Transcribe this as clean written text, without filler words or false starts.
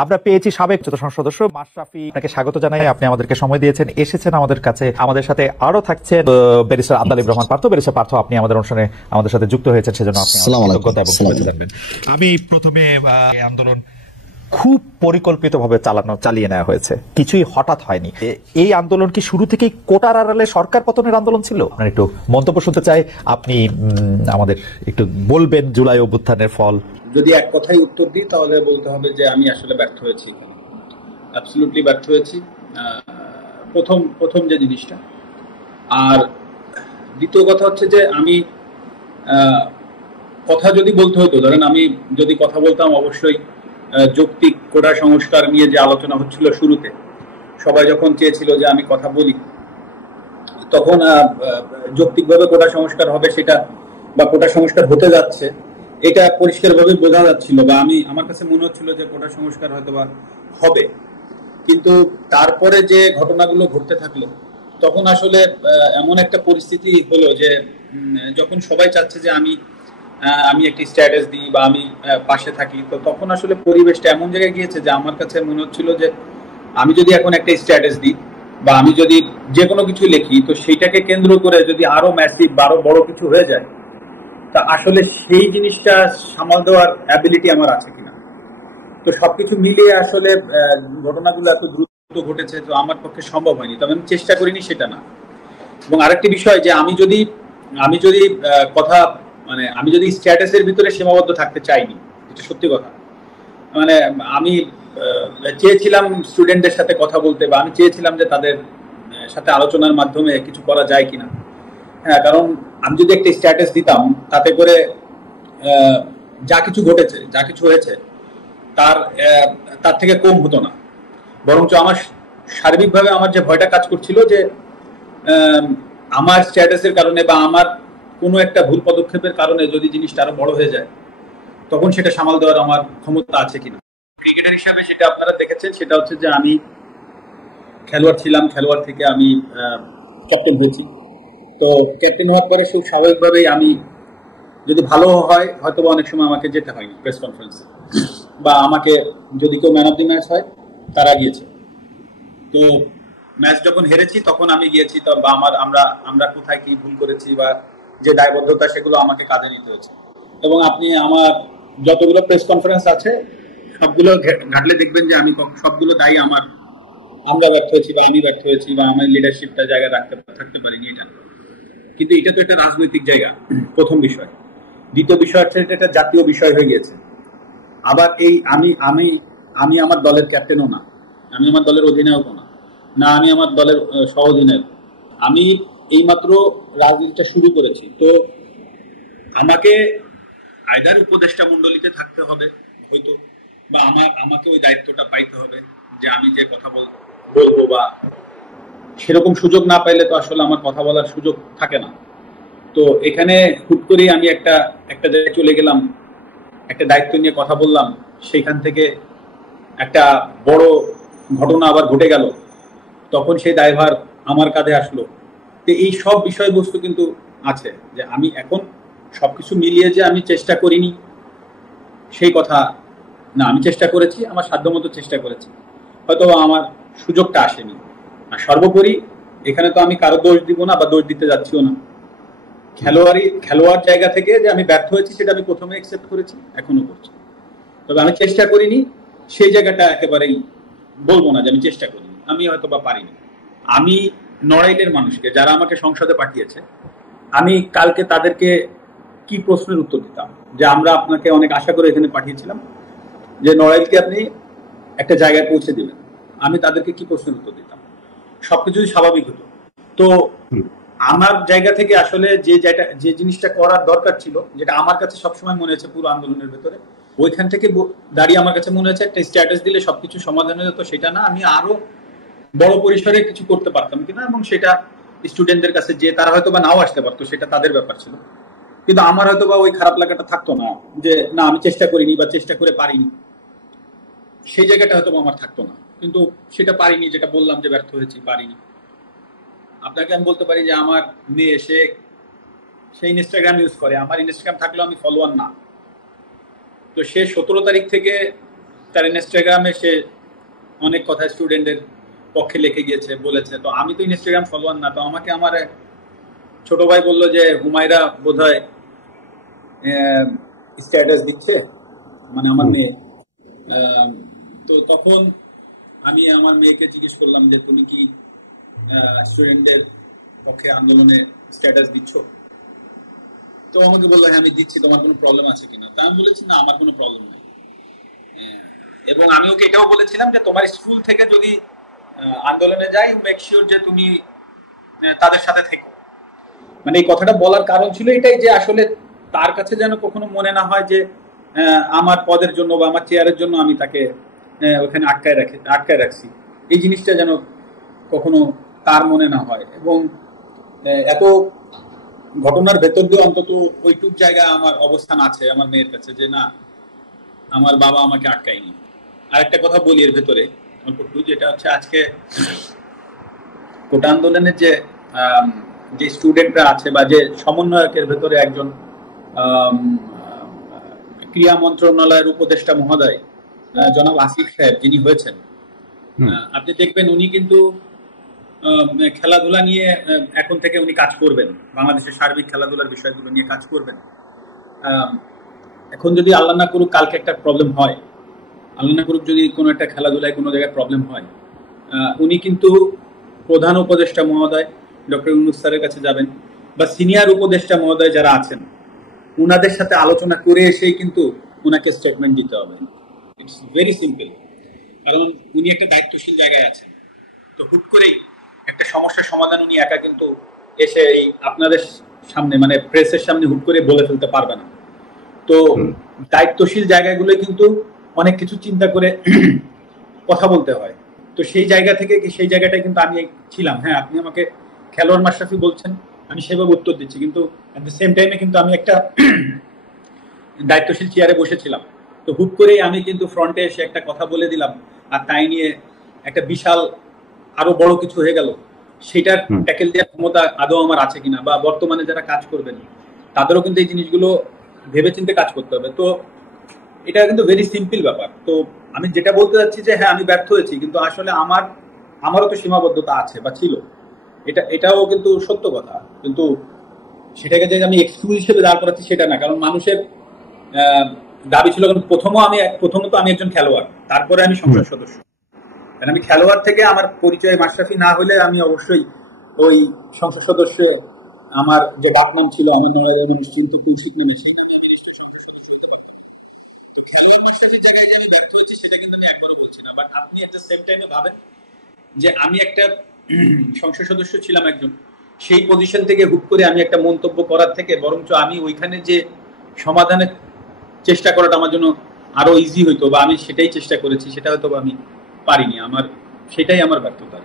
আমরা পেয়েছি সাবেক যত সংসদ সদস্য মাশরাফি, আপনাকে স্বাগত জানাই। আপনি আমাদেরকে সময় দিয়েছেন, এসেছেন আমাদের কাছে। আমাদের সাথে আরো থাকছে ব্যারিস্টার আব্দুল রহমান পার্থ। ব্যারিস্টার পার্থ, আপনি আমাদের অনুষ্ঠানে আমাদের সাথে যুক্ত হয়েছেন, সেজন্য আপনি কৃতজ্ঞতা এবং শুভেচ্ছা জানাবেন। আমি প্রথমে আন্দোলন খুব পরিকল্পিতভাবে চালিয়ে নেওয়া হয়েছে, কিছুই হঠাৎ হয়নি। এই আন্দোলন কি শুরু থেকেই কোটার আড়ালে সরকার পতনের আন্দোলন ছিল? আপনার একটু মন্তব্য শুনতে চাই। আপনি আমাদের একটু বলবেন জুলাই অভ্যুত্থানের ফল। যদি এক কথাই উত্তর দিই তাহলে বলতে হবে যে আমি আসলে ব্যর্থ হয়েছি, অ্যাবসলিউটলি ব্যর্থ হয়েছি। প্রথম যে জিনিসটা, আর দ্বিতীয় কথা হচ্ছে যে আমি কথা যদি বলতে হতো, ধরেন আমি যদি কথা বলতাম, অবশ্যই যৌক্তিক কোটা সংস্কার নিয়ে যে আলোচনা হচ্ছিল শুরুতে, সবাই যখন চেয়েছিল যে আমি কথা বলি, তখন যৌক্তিকভাবে কোটা সংস্কার হবে সেটা, বা কোটা সংস্কার হতে যাচ্ছে এটা পরিষ্কারভাবে বোঝা যাচ্ছিল, বা আমার কাছে মনে হচ্ছিল যে কোটা সংস্কার হয়তো বা হবে। কিন্তু তারপরে যে ঘটনাগুলো ঘটতে থাকলো, তখন আসলে এমন একটা পরিস্থিতি হলো যে যখন সবাই চাচ্ছে যে আমি একটি স্ট্যাটাস দিই বা আমি পাশে থাকি, তো তখন আসলে পরিবেশটা এমন জায়গায় গিয়েছে যে আমার কাছে মনে হচ্ছিল যে আমি যদি এখন একটা স্ট্যাটাস দিই বা আমি যদি যে কোনো কিছু লিখি, তো সেইটাকে কেন্দ্র করে যদি আরো ম্যাসিভ আরো বড় কিছু হয়ে যায়, তা আসলে সেই জিনিসটা সামাল দেওয়ার অ্যাবিলিটি আমার আছে কিনা। তো সবকিছু মিলিয়ে আসলে ঘটনাগুলো এত দ্রুত ঘটেছে, তো আমার পক্ষে সম্ভব হয়নি। তবে আমি চেষ্টা করিনি সেটা না। এবং আরেকটি বিষয় যে আমি যদি কথা আমি যদি স্ট্যাটাসের ভিতরে সীমাবদ্ধ থাকতে চাইনি, এটা সত্যি কথা। মানে আমি চেয়েছিলাম স্টুডেন্টদের সাথে কথা বলতে, বা আমি চেয়েছিলাম যে তাদের সাথে আলোচনার মাধ্যমে কিছু করা যায় কিনা। হ্যাঁ, কারণ আমি যদি একটা স্ট্যাটাস দিতাম, তাতে করে যা কিছু ঘটেছে, যা কিছু হয়েছে, তার থেকে কম হতো না। বরঞ্চ আমার সার্বিকভাবে আমার যে ভয়টা কাজ করছিল যে আমার স্ট্যাটাসের কারণে বা আমার কোনো একটা ভুল পদক্ষেপের কারণে যদি জিনিসটা আরো বড় হয়ে যায়, তখন সেটা সামাল দেওয়ার আমার ক্ষমতা আছে কিনা। ক্রিকেটার হিসাবে সেটা আপনারা দেখেছেন, সেটা হচ্ছে যে আমি খেলোয়াড় ছিলাম, খেলোয়াড় থেকে আমি ক্যাপ্টেন হয়েছি। তো ক্যাপ্টেন হওয়ার পরে খুব স্বাভাবিকভাবেই আমি যদি ভালো হয়, হয়তো বা অনেক সময় আমাকে যেতে হয়নি প্রেস কনফারেন্সে, বা আমাকে যদি কেউ ম্যান অফ দি ম্যাচ হয় তারা গিয়েছে। তো ম্যাচ যখন হেরেছি তখন আমি গিয়েছি, বা আমরা কোথায় কি ভুল করেছি বা যে দায়বদ্ধতা, সেগুলো আমাকে কাঁধে নিতে হয়েছে। এবং আপনি আমার যতগুলো প্রেস কনফারেন্স আছে সবগুলো ঘাটলে দেখবেন যে আমি সবগুলো দায়ী আমরা ব্যর্থ হয়েছি, বা আমি ব্যর্থ হয়েছি, বা আমার লিডারশিপটা জায়গায় থাকতে পারিনি। এটা কিন্তু এটা তো একটা রাজনৈতিক জায়গা, প্রথম বিষয়। দ্বিতীয় বিষয় হচ্ছে এটা জাতীয় বিষয় হয়ে গেছে। আবার এই আমি আমার দলের ক্যাপ্টেনও না, আমি আমার দলের অধিনায়কও না, আমি আমার দলের সহ অধিনায়ক। আমি এইমাত্র রাজনীতিটা শুরু করেছি। তো আমাকে আইদার উপদেষ্টা মণ্ডলীতে থাকতে হবে হয়তো, বা আমাকে ওই দায়িত্বটা পাইতে হবে যে আমি যে কথা বলবো, বা সেরকম সুযোগ না পাইলে তো আসলে আমার কথা বলার সুযোগ থাকে না। তো এখানে হুট করেই আমি একটা জায়গায় চলে গেলাম, একটা দায়িত্ব নিয়ে কথা বললাম, সেইখান থেকে একটা বড় ঘটনা আবার ঘটে গেল, তখন সেই দায়ভার আমার কাঁধে আসলো। তো এই সব বিষয়বস্তু কিন্তু আছে যে আমি এখন সবকিছু মিলিয়ে যে আমি চেষ্টা করিনি সেই কথা না, আমি চেষ্টা করেছি, আমার সাধ্যমতো চেষ্টা করেছি, হয়তো আমার সুযোগটা আসেনি। আর সর্বোপরি এখানে তো আমি কারো দোষ দিব না বা দোষ দিতে যাচ্ছিও না। খেলোয়াড় জায়গা থেকে যে আমি ব্যর্থ হয়েছি সেটা আমি প্রথমে অ্যাকসেপ্ট করেছি, এখনো করছি। তবে আমি চেষ্টা করিনি সেই জায়গাটা একেবারেই বলবো না যে আমি চেষ্টা করিনি, আমি হয়তো বা পারিনি। আমি নড়াইলের মানুষকে, যারা আমাকে সংসদে পাঠিয়েছে, আমি কালকে তাদেরকে কি প্রশ্নের উত্তর দিতাম যে আমরা আপনাকে অনেক আশা করে এখানে পাঠিয়েছিলাম যে নড়াইলকে আপনি একটা জায়গায় পৌঁছে দিবেন, আমি তাদেরকে কি প্রশ্নের উত্তর দিতাম? সবকিছু স্বাভাবিক হতো। তো আমার জায়গা থেকে আসলে যে জিনিসটা করার দরকার ছিল, যেটা আমার কাছে সবসময় মনে হয়েছে পুরো আন্দোলনের ভেতরে, ওইখান থেকে দাঁড়িয়ে আমার কাছে মনে হয়েছে একটা স্ট্যাটাস দিলে সবকিছু সমাধান হয়ে যেত, সেটা না, আমি আরো বড় পরিসরে কিছু করতে পারতাম কিনা, এবং সেটা স্টুডেন্টদের কাছে যে তারা হয়তো বা নাও আসতে পারতো, সেটা তাদের ব্যাপার ছিল। কিন্তু আমার হয়তো বা ওই খারাপ লাগাটা থাকতো না যে না আমি চেষ্টা করিনি বা চেষ্টা করে পারিনি, সেই জায়গাটা হয়তো আমার থাকতো না। কিন্তু সেটা পারিনি, যেটা বললাম যে ব্যর্থ হয়েছি, পারিনি। আপনাকে আমি বলতে পারি যে আমার মেয়ে সে ইনস্টাগ্রাম ইউজ করে, আমার ইনস্টাগ্রাম থাকলেও আমি ফলোয়ার না। তো সে 17 তারিখ থেকে তার ইনস্টাগ্রামে সে অনেক কথা স্টুডেন্টদের পক্ষে লিখে গিয়েছে, বলেছে। তো আমি তো ইনস্টাগ্রাম ফলোয়ার না, তো আমাকে আমার ছোট ভাই বললো যে হুমায়রা বোধহয় স্ট্যাটাস দিচ্ছে, মানে আমার মেয়ে। তো তখন আমি আমার মেয়েকে জিজ্ঞেস করলাম যে তুমি কি স্টুডেন্টদের পক্ষে আন্দোলনে স্ট্যাটাস দিচ্ছ? তো আমাকে বললো হ্যাঁ আমি দিচ্ছি, তোমার কোনো প্রবলেম আছে কিনা? তা আমি বলেছি না, আমার কোনো প্রবলেম নেই। এবং আমি ওকে এটাও বলেছিলাম যে তোমার স্কুল থেকে যদি আন্দোলনে যাই, মেক শিওর যে তুমি তাদের সাথে থেকো। মানে এই কথাটা বলার কারণ ছিল এটাই যে আসলে তার কাছে যেন কখনো মনে না হয় যে আমার পদের জন্য বা আমার চেয়ারের জন্য আমি তাকে ওখানে আটকায় রাখছি। এই জিনিসটা যেন কখনো তার মনে না হয়। এবং এত ঘটনার ভেতর দিয়ে অন্তত ওইটুক জায়গায় আমার অবস্থান আছে আমার মেয়ের কাছে যে না, আমার বাবা আমাকে আটকায়নি। আরেকটা কথা বলি এর ভেতরে অল্প একটু, যেটা হচ্ছে আজকে কোটা আন্দোলনের যে স্টুডেন্টরা আছে বা যে সমন্বয়কের ভেতরে একজন ক্রীড়া মন্ত্রণালয়ের উপদেষ্টা মহোদয় জনাব আসিফ সাহেব যিনি হয়েছেন, আপনি দেখবেন উনি কিন্তু খেলাধুলা নিয়ে এখন থেকে উনি কাজ করবেন, বাংলাদেশের সার্বিক খেলাধুলার বিষয়গুলো নিয়ে কাজ করবেন। এখন যদি আল্লাহ না করুক কালকে একটা প্রবলেম হয়, আল্লাহ না করুক যদি কোনো একটা খেলাধুলায় কোনো জায়গায় প্রবলেম হয়, উনি কিন্তু প্রধান উপদেষ্টা মহোদয় ডক্টর ইউনূস স্যারের কাছে যাবেন বা সিনিয়র উপদেষ্টা মহোদয় যারা আছেন উনাদের সাথে আলোচনা করে এসেই কিন্তু উনাকে স্টেটমেন্ট দিতে হবে। It's very simple. কারণ উনি একটা দায়িত্বশীল জায়গায় আছেন। তো হুট করেই একটা সমস্যার সমাধান উনি একা কিন্তু এসে এই আপনাদের সামনে মানে প্রেসের সামনে হুট করে বলে ফেলতে পারবে না। তো দায়িত্বশীল জায়গাগুলো কিন্তু অনেক কিছু চিন্তা করে কথা বলতে হয়। তো সেই জায়গা থেকে সেই জায়গাটায় কিন্তু আমি ছিলাম। হ্যাঁ, আপনি আমাকে খেলোয়াড় মাশরাফি বলছেন, আমি সেভাবে উত্তর দিচ্ছি, কিন্তু এট দ্য সেম টাইমে কিন্তু আমি একটা দায়িত্বশীল চেয়ারে বসেছিলাম। তো হুট করেই আমি কিন্তু ফ্রন্টে এসে একটা কথা বলে দিলাম, আর তাই নিয়ে একটা বিশাল আরো বড় কিছু হয়ে গেল। সেটার ট্যাকেল দেওয়ার ক্ষমতা আদৌ আমার আছে কিনা, বা বর্তমানে যারা কাজ করবেন তাদেরও কিন্তু এই জিনিসগুলো ভেবেচিন্তে কাজ করতে হবে। তো এটা কিন্তু ভেরি সিম্পল ব্যাপার। তো আমি যেটা বলতে চাচ্ছি যে হ্যাঁ আমি ব্যর্থ হয়েছি, কিন্তু আসলে আমারও তো সীমাবদ্ধতা আছে বা ছিল, এটাও কিন্তু সত্য কথা। কিন্তু সেটাকে যে আমি এক্সকিউজ হিসেবে দাঁড় করাচ্ছি সেটা না। কারণ মানুষের দাবি ছিল, কারণ প্রথমত আমি একজন খেলোয়াড়, তারপরে আমি সংসদ সদস্য। আমি খেলোয়াড় থেকে আমার পরিচয় মাশরাফি না হলে আমি অবশ্যই ওই সংসদ সদস্য, আমার যে ডাকনাম ছিল আমি নিশ্চিন্ত তুলসিত নেমে সেই নামে আমি নিশ্চয়ই সংসদ সদস্য হতে পারতাম। তো খেলোয়াড় মাশরাফির জায়গায় যে আমি ব্যর্থ হয়েছি সেটা কিন্তু আমি একবারও বলছি না। বাট আপনি একটা সেম টাইমে ভাবেন যে আমি একটা সংসদ সদস্য ছিলাম একজন, সেই পজিশন থেকে হুট করে আমি একটা মন্তব্য করার থেকে বরঞ্চ আমি ওইখানে যে সমাধানের চেষ্টা করাটা আমার জন্য আরো ইজি হইতো, বা আমি সেটাই চেষ্টা করেছি, সেটা হয়তো আমি পারিনি। সেটাই আমার ব্যর্থতা।